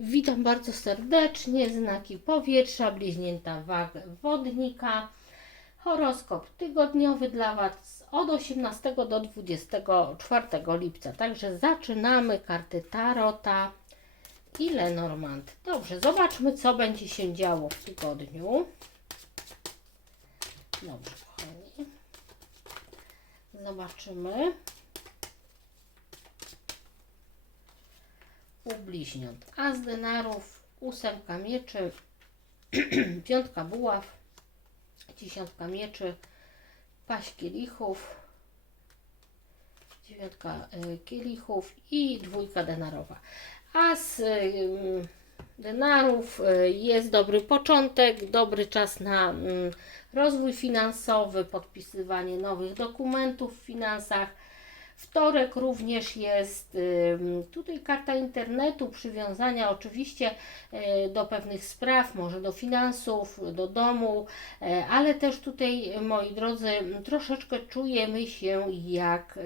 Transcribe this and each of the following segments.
Witam bardzo serdecznie. Znaki powietrza, bliźnięta wagę wodnika. Horoskop tygodniowy dla Was od 18 do 24 lipca. Także zaczynamy karty Tarota i Lenormand. Dobrze, zobaczmy co będzie się działo w tygodniu. Dobrze, kochani. Zobaczymy. U bliźniąt. As denarów, ósemka mieczy, piątka buław, dziesiątka mieczy, paść kielichów, dziewiątka y, kielichów i dwójka denarowa. As y, denarów y, jest dobry początek, dobry czas na mm, rozwój finansowy, podpisywanie nowych dokumentów w finansach. Wtorek również jest tutaj karta internetu, przywiązania oczywiście y, do pewnych spraw, może do finansów, do domu, y, ale też tutaj, moi drodzy, troszeczkę czujemy się jak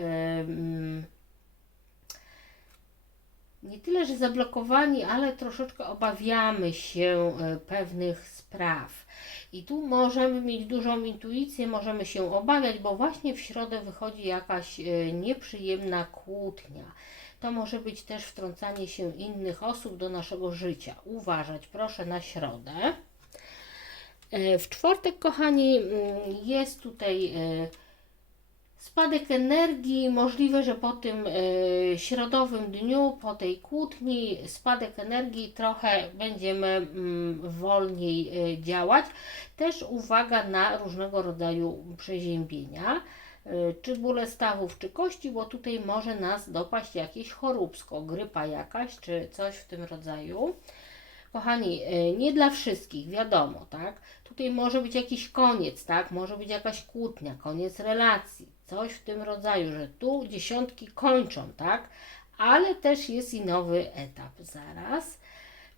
nie tyle, że zablokowani, ale troszeczkę obawiamy się e, pewnych spraw. I tu możemy mieć dużą intuicję, możemy się obawiać, bo właśnie w środę wychodzi jakaś e, nieprzyjemna kłótnia. To może być też wtrącanie się innych osób do naszego życia. Uważać proszę na środę. E, W czwartek, kochani, mm, jest tutaj spadek energii. Możliwe, że po tym e, środowym dniu, po tej kłótni, spadek energii, trochę będziemy mm, wolniej e, działać. Też uwaga na różnego rodzaju przeziębienia. e, Czy bóle stawów, czy kości, bo tutaj może nas dopaść jakieś choróbsko, grypa jakaś, czy coś w tym rodzaju. Kochani, nie dla wszystkich, wiadomo, tak? Tutaj może być jakiś koniec, tak? Może być jakaś kłótnia, koniec relacji, coś w tym rodzaju, że tu dziesiątki kończą, tak? Ale też jest i nowy etap zaraz.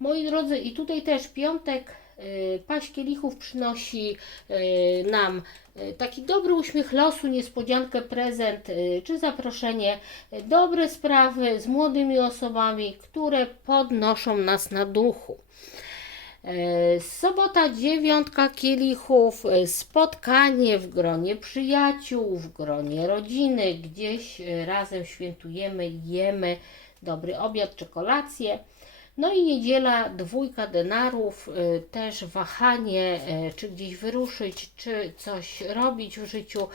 Moi drodzy, i tutaj też piątek y, paść kielichów przynosi y, nam y, taki dobry uśmiech losu, niespodziankę, prezent czy zaproszenie, dobre sprawy z młodymi osobami, które podnoszą nas na duchu. E, Sobota, dziewiątka kielichów, e, spotkanie w gronie przyjaciół, w gronie rodziny, gdzieś e, razem świętujemy, jemy dobry obiad czy kolację. No i niedziela, dwójka denarów, też wahanie, czy gdzieś wyruszyć, czy coś robić w życiu.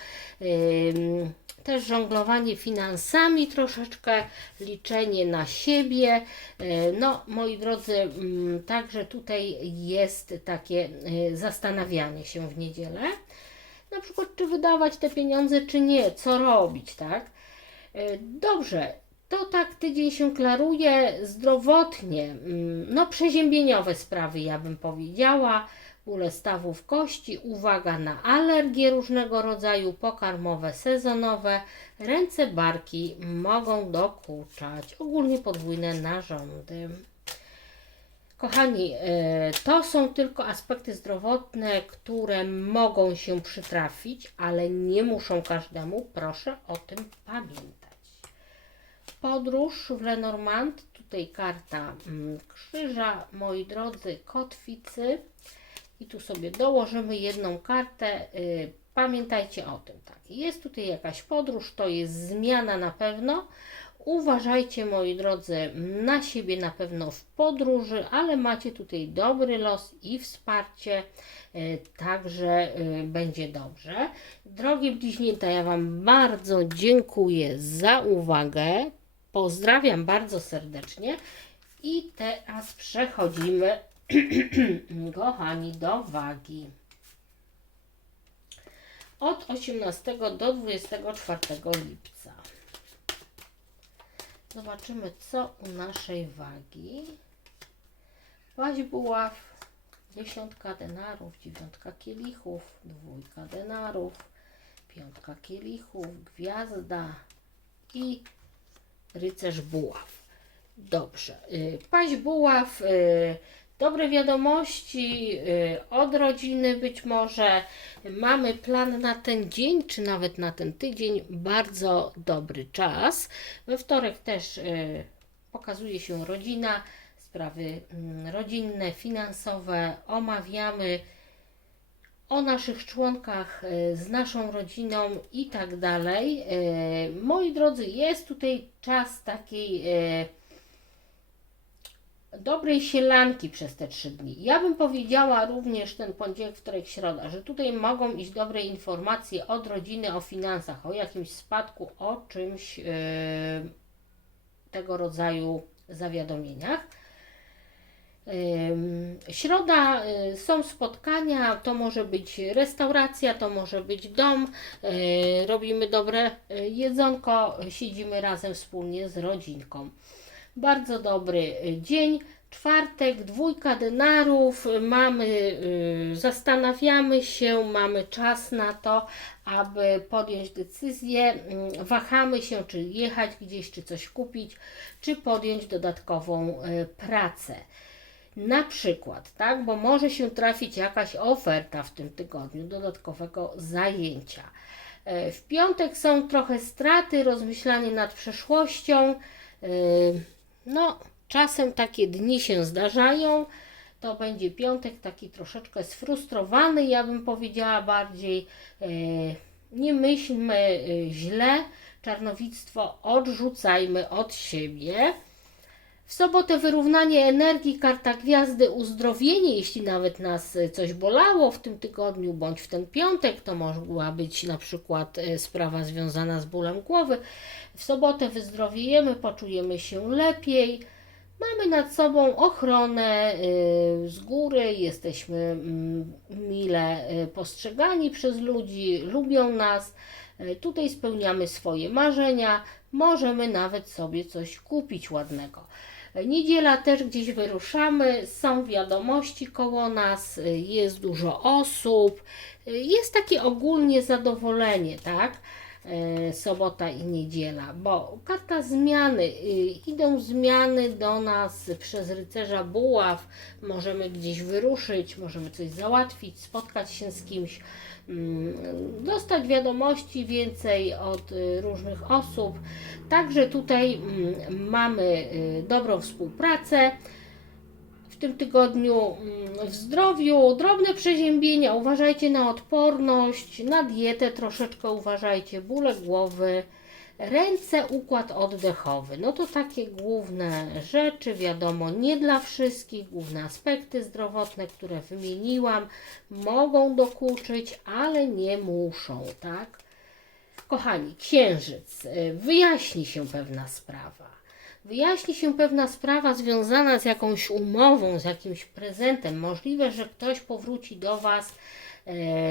Też żonglowanie finansami troszeczkę, liczenie na siebie. E, No, moi drodzy, mm, także tutaj jest takie e, zastanawianie się w niedzielę. Na przykład, czy wydawać te pieniądze, czy nie, co robić, tak? E, Dobrze, to tak tydzień się klaruje zdrowotnie. mm, No, przeziębieniowe sprawy, ja bym powiedziała. Bóle stawów kości, uwaga na alergie różnego rodzaju, pokarmowe, sezonowe. Ręce, barki mogą dokuczać. Ogólnie podwójne narządy. Kochani, e, to są tylko aspekty zdrowotne, które mogą się przytrafić, ale nie muszą każdemu. Proszę o tym pamiętać. Podróż w Lenormand, tutaj karta mm, krzyża, moi drodzy, kotwicy. I tu sobie dołożymy jedną kartę. y, Pamiętajcie o tym, tak. Jest tutaj jakaś podróż, to jest zmiana na pewno. Uważajcie, moi drodzy, na siebie na pewno w podróży, ale macie tutaj dobry los i wsparcie, y, także y, będzie dobrze. Drogie bliźnięta, ja Wam bardzo dziękuję za uwagę. Pozdrawiam bardzo serdecznie i teraz przechodzimy, kochani, do wagi. Od 18 do 24 lipca. Zobaczymy, co u naszej wagi. Łaź buław, dziesiątka denarów, dziewiątka kielichów, dwójka denarów, piątka kielichów, gwiazda i rycerz buław. Dobrze. y, Paź buław, y, dobre wiadomości y, od rodziny być może. Mamy plan na ten dzień, czy nawet na ten tydzień. Bardzo dobry czas. We wtorek też y, pokazuje się rodzina, sprawy mm, rodzinne, finansowe, omawiamy o naszych członkach e, z naszą rodziną i tak dalej. Moi drodzy, jest tutaj czas takiej dobrej sielanki przez te trzy dni. Ja bym powiedziała również ten poniedziałek, wtorek, środa, że tutaj mogą iść dobre informacje od rodziny o finansach, o jakimś spadku, o czymś e, tego rodzaju zawiadomieniach. Ym, Środa y, są spotkania, to może być restauracja, to może być dom, y, robimy dobre jedzonko, siedzimy razem wspólnie z rodzinką. Bardzo dobry y, dzień. Czwartek, dwójka denarów, mamy, y, zastanawiamy się, mamy czas na to, aby podjąć decyzję, mm, wahamy się, czy jechać gdzieś, czy coś kupić, czy podjąć dodatkową y, pracę. Na przykład, tak, bo może się trafić jakaś oferta w tym tygodniu dodatkowego zajęcia. E, W piątek są trochę straty, rozmyślanie nad przeszłością. E, No, czasem takie dni się zdarzają. To będzie piątek taki troszeczkę sfrustrowany, ja bym powiedziała bardziej. E, Nie myślmy e, źle, czarnowictwo odrzucajmy od siebie. W sobotę wyrównanie energii, karta gwiazdy, uzdrowienie, jeśli nawet nas e, coś bolało w tym tygodniu bądź w ten piątek, to mogła być na przykład e, sprawa związana z bólem głowy. W sobotę wyzdrowiejemy, poczujemy się lepiej. Mamy nad sobą ochronę y, z góry, jesteśmy mm, mile postrzegani przez ludzi, lubią nas. Tutaj spełniamy swoje marzenia, możemy nawet sobie coś kupić ładnego. Niedziela też gdzieś wyruszamy, są wiadomości koło nas, jest dużo osób, jest takie ogólnie zadowolenie, tak? E, Sobota i niedziela, bo karta zmiany, y, idą zmiany do nas przez rycerza buław, możemy gdzieś wyruszyć, możemy coś załatwić, spotkać się z kimś, dostać wiadomości więcej od y, różnych osób. Także tutaj mm, mamy y, dobrą współpracę. W tym tygodniu mm, w zdrowiu, drobne przeziębienia, uważajcie na odporność, na dietę troszeczkę uważajcie, bóle głowy, ręce, układ oddechowy. No to takie główne rzeczy, wiadomo, nie dla wszystkich, główne aspekty zdrowotne, które wymieniłam, mogą dokuczyć, ale nie muszą, tak? Kochani, księżyc, y, wyjaśni się pewna sprawa. Wyjaśni się pewna sprawa związana z jakąś umową, z jakimś prezentem. Możliwe, że ktoś powróci do Was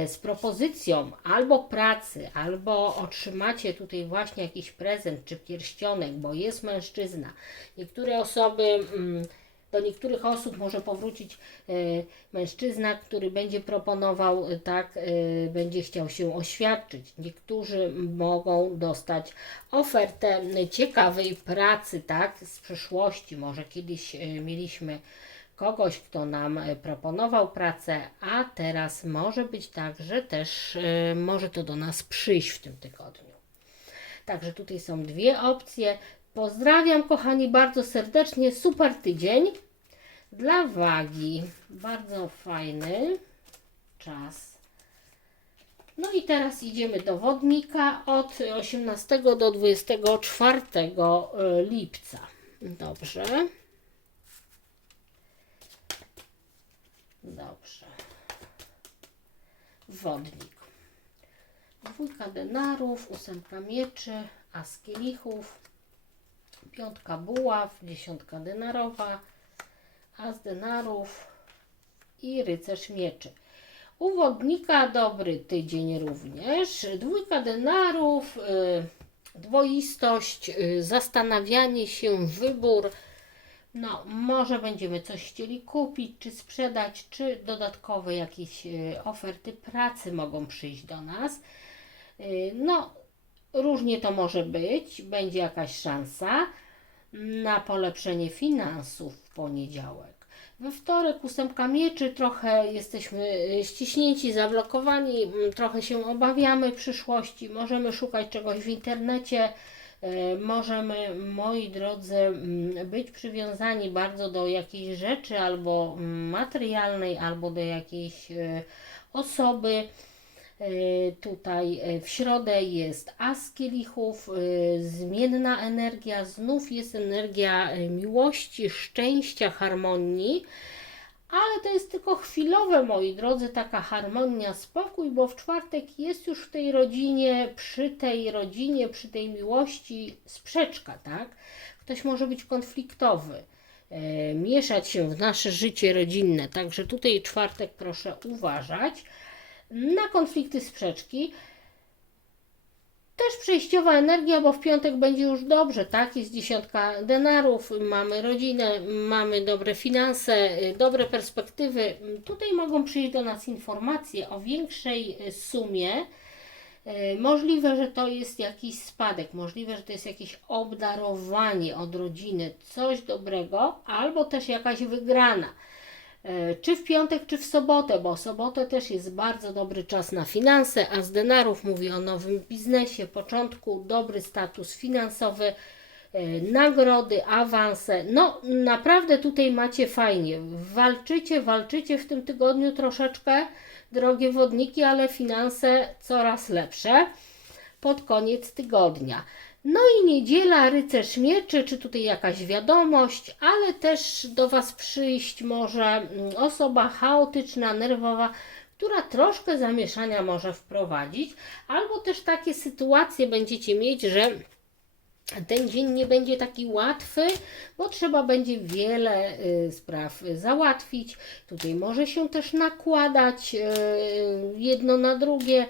z propozycją albo pracy, albo otrzymacie tutaj właśnie jakiś prezent czy pierścionek, bo jest mężczyzna. Niektóre osoby. Mm, do niektórych osób może powrócić e, mężczyzna, który będzie proponował, e, tak, e, będzie chciał się oświadczyć. Niektórzy mogą dostać ofertę ciekawej pracy, tak, z przeszłości. Może kiedyś e, mieliśmy kogoś, kto nam e, proponował pracę, a teraz może być tak, że też e, może to do nas przyjść w tym tygodniu. Także tutaj są dwie opcje. Pozdrawiam, kochani, bardzo serdecznie. Super tydzień dla wagi. Bardzo fajny czas. No i teraz idziemy do wodnika od 18 do 24 lipca. Dobrze. Dobrze. Wodnik. Dwójka denarów, ósemka mieczy, as kielichów, piątka buław, dziesiątka denarowa, as denarów i rycerz mieczy. U wodnika dobry tydzień również. Dwójka denarów, y, dwoistość, y, zastanawianie się, wybór. No, może będziemy coś chcieli kupić, czy sprzedać, czy dodatkowe jakieś y, oferty pracy mogą przyjść do nas. Y, No, różnie to może być, będzie jakaś szansa na polepszenie finansów w poniedziałek. We wtorek ósemka mieczy, trochę jesteśmy y, ściśnięci, zablokowani, trochę się obawiamy przyszłości, możemy szukać czegoś w internecie, E, Możemy, moi drodzy, mm, być przywiązani bardzo do jakiejś rzeczy albo mm, materialnej, albo do jakiejś e, osoby. E, Tutaj e, w środę jest as kielichów, e, zmienna energia, znów jest energia e, miłości, szczęścia, harmonii. Ale to jest tylko chwilowe, moi drodzy, taka harmonia, spokój, bo w czwartek jest już w tej rodzinie, przy tej rodzinie, przy tej miłości sprzeczka, tak? Ktoś może być konfliktowy, e, mieszać się w nasze życie rodzinne, także tutaj czwartek proszę uważać na konflikty, sprzeczki. Też przejściowa energia, bo w piątek będzie już dobrze, tak? Jest dziesiątka denarów, mamy rodzinę, mamy dobre finanse, y, dobre perspektywy. Tutaj mogą przyjść do nas informacje o większej y, sumie. Y, Możliwe, że to jest jakiś spadek, możliwe, że to jest jakieś obdarowanie od rodziny, coś dobrego, albo też jakaś wygrana. E, Czy w piątek, czy w sobotę, bo sobotę też jest bardzo dobry czas na finanse, a z denarów mówi o nowym biznesie, początku, dobry status finansowy, e, nagrody, awanse. No, naprawdę tutaj macie fajnie. Walczycie, walczycie w tym tygodniu troszeczkę, drogie wodniki, ale finanse coraz lepsze pod koniec tygodnia. No i niedziela, rycerz mieczy, czy tutaj jakaś wiadomość, ale też do Was przyjść może mm, osoba chaotyczna, nerwowa, która troszkę zamieszania może wprowadzić, albo też takie sytuacje będziecie mieć, że ten dzień nie będzie taki łatwy, bo trzeba będzie wiele y, spraw załatwić. Tutaj może się też nakładać y, jedno na drugie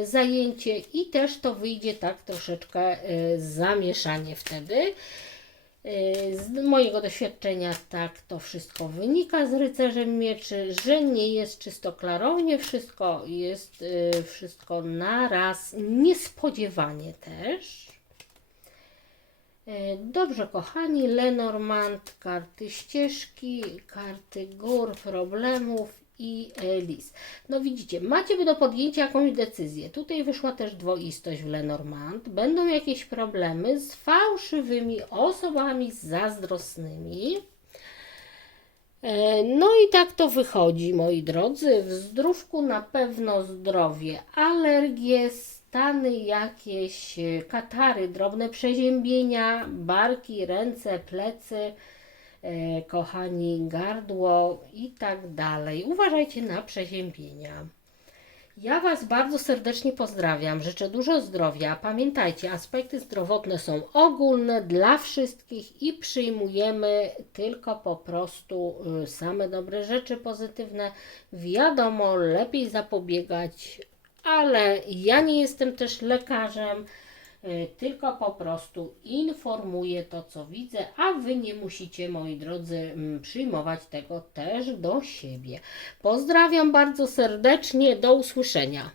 y, zajęcie i też to wyjdzie tak troszeczkę zamieszanie wtedy. Z mojego doświadczenia tak to wszystko wynika z rycerzem mieczy, że nie jest czysto klarownie, wszystko jest wszystko naraz, niespodziewanie też. E, Dobrze, kochani, Lenormand, karty ścieżki, karty gór, problemów i e, lis. No widzicie, macie do podjęcia jakąś decyzję. Tutaj wyszła też dwoistość w Lenormand. Będą jakieś problemy z fałszywymi osobami zazdrosnymi. E, No i tak to wychodzi, moi drodzy. W zdrówku na pewno zdrowie, alergie, stany jakieś, e, katary, drobne przeziębienia, barki, ręce, plecy, e, kochani, gardło i tak dalej. Uważajcie na przeziębienia. Ja Was bardzo serdecznie pozdrawiam. Życzę dużo zdrowia. Pamiętajcie, aspekty zdrowotne są ogólne dla wszystkich i przyjmujemy tylko po prostu y, same dobre rzeczy pozytywne. Wiadomo, lepiej zapobiegać, ale ja nie jestem też lekarzem. y, Tylko po prostu informuję to, co widzę, a Wy nie musicie, moi drodzy, mm, przyjmować tego też do siebie. Pozdrawiam bardzo serdecznie, do usłyszenia.